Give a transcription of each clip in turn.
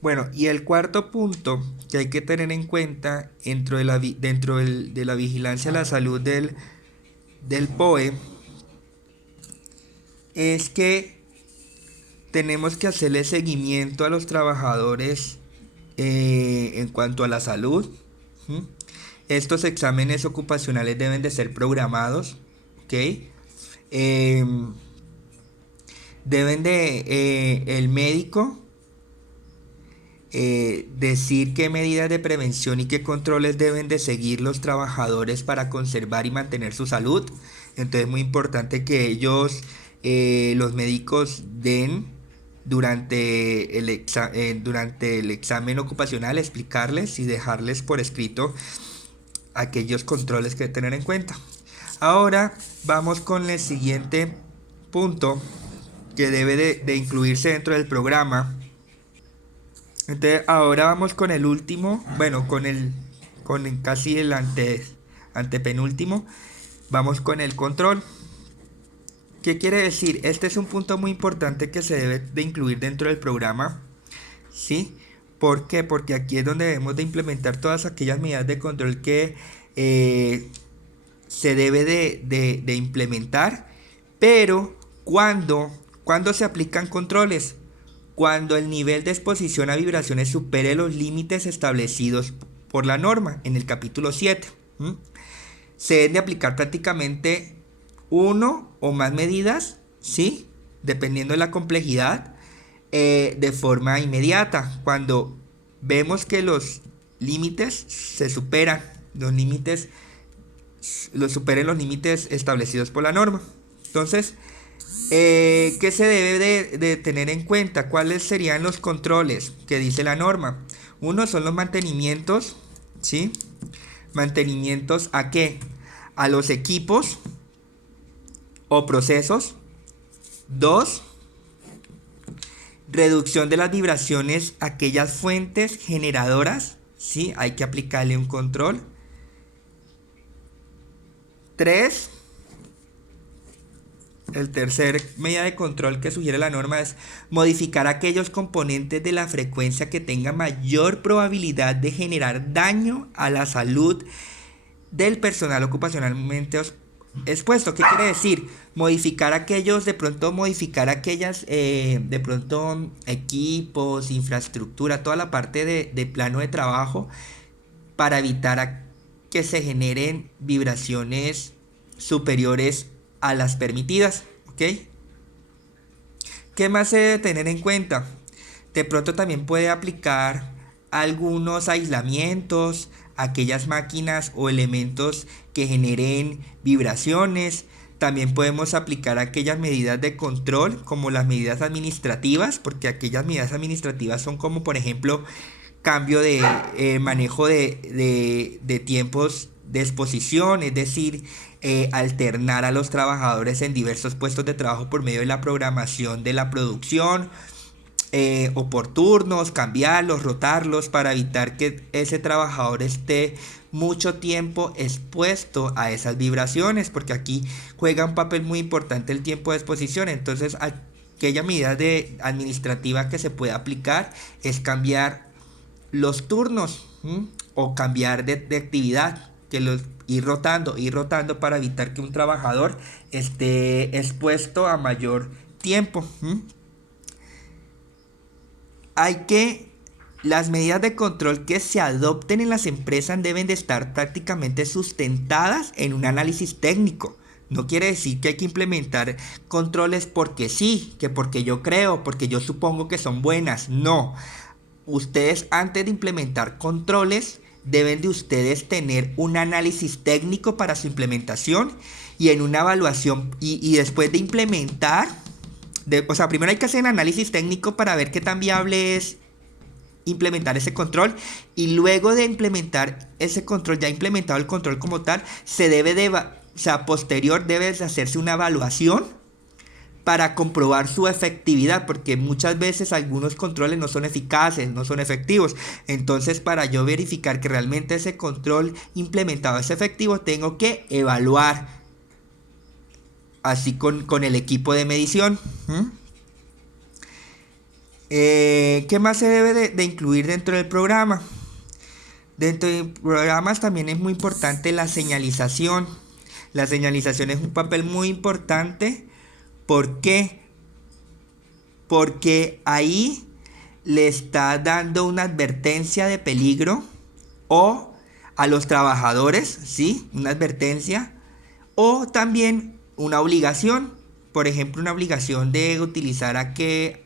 Bueno, y el cuarto punto que hay que tener en cuenta de la vigilancia a la salud del POE es que tenemos que hacerle seguimiento a los trabajadores en cuanto a la salud. ¿Mm? Estos exámenes ocupacionales deben de ser programados, ¿ok? Em, el médico decir qué medidas de prevención y qué controles deben de seguir los trabajadores para conservar y mantener su salud. Entonces es muy importante que los médicos den durante el examen ocupacional, explicarles y dejarles por escrito aquellos controles que tener en cuenta. Ahora vamos con el siguiente punto que debe de incluirse dentro del programa. Entonces ahora vamos con el último, bueno, casi antepenúltimo, vamos con el control. ¿Qué quiere decir? Este es un punto muy importante que se debe de incluir dentro del programa, ¿sí? ¿Por qué? Porque aquí es donde debemos de implementar todas aquellas medidas de control que se debe de implementar, pero ¿cuándo se aplican controles? Cuando el nivel de exposición a vibraciones supere los límites establecidos por la norma en el capítulo 7. ¿Mm? Se deben de aplicar prácticamente uno o más medidas, ¿sí? Dependiendo de la complejidad, de forma inmediata. Cuando vemos que los límites se superan, superen los límites establecidos por la norma. Entonces, ¿qué se debe de tener en cuenta? ¿Cuáles serían los controles que dice la norma? Uno son los mantenimientos, ¿sí? ¿Mantenimientos a qué? A los equipos o procesos. Dos, reducción de las vibraciones a aquellas fuentes generadoras, ¿sí? Hay que aplicarle un control. Tres, el tercer medida de control que sugiere la norma es modificar aquellos componentes de la frecuencia que tengan mayor probabilidad de generar daño a la salud del personal ocupacionalmente expuesto. ¿Qué quiere decir? Modificar aquellas, de pronto, equipos, infraestructura, toda la parte de plano de trabajo para evitar que se generen vibraciones superiores a las permitidas, ¿ok? ¿Qué más se debe tener en cuenta? De pronto también puede aplicar algunos aislamientos, aquellas máquinas o elementos que generen vibraciones. También podemos aplicar aquellas medidas de control como las medidas administrativas, porque aquellas medidas administrativas son como por ejemplo cambio de manejo de tiempos de exposición, es decir, alternar a los trabajadores en diversos puestos de trabajo por medio de la programación de la producción, o por turnos, cambiarlos, rotarlos para evitar que ese trabajador esté mucho tiempo expuesto a esas vibraciones, porque aquí juega un papel muy importante el tiempo de exposición. Entonces aquella medida administrativa que se puede aplicar es cambiar los turnos, ¿m? O cambiar de actividad, ir rotando para evitar que un trabajador esté expuesto a mayor tiempo. ¿M? Hay que Las medidas de control que se adopten en las empresas deben de estar prácticamente sustentadas en un análisis técnico. No quiere decir que hay que implementar controles porque sí, que porque yo creo, porque yo supongo que son buenas. No. Ustedes antes de implementar controles deben de ustedes tener un análisis técnico para su implementación y en una evaluación y después de implementar, o sea, primero hay que hacer un análisis técnico para ver qué tan viable es implementar ese control, y luego de implementar ese control, ya implementado el control como tal, o sea, posterior debe de hacerse una evaluación para comprobar su efectividad, porque muchas veces algunos controles no son eficaces, no son efectivos. Entonces, para yo verificar que realmente ese control implementado es efectivo, tengo que evaluar así con el equipo de medición. ¿Mm? ¿Qué más se debe de incluir dentro del programa? Dentro de programas también es muy importante la señalización. La señalización es un papel muy importante. ¿Por qué? Porque ahí le está dando una advertencia de peligro o a los trabajadores, ¿sí? Una advertencia o también una obligación. Por ejemplo, una obligación de utilizar aquel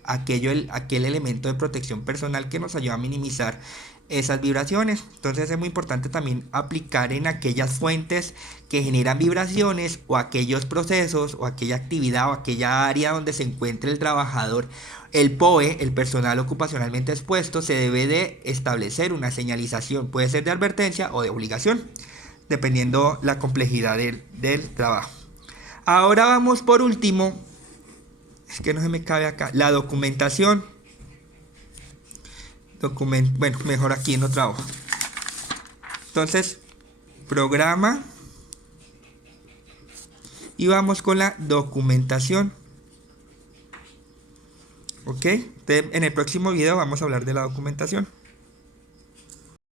elemento de protección personal que nos ayuda a minimizar esas vibraciones. Entonces es muy importante también aplicar en aquellas fuentes que generan vibraciones o aquellos procesos o aquella actividad o aquella área donde se encuentre el trabajador. El POE, el personal ocupacionalmente expuesto, se debe de establecer una señalización, puede ser de advertencia o de obligación, dependiendo la complejidad del trabajo. Ahora vamos por último, es que no se me cabe acá, la documentación. Bueno, mejor aquí en otra hoja. Entonces, programa y vamos con la documentación. Ok, en el próximo video vamos a hablar de la documentación.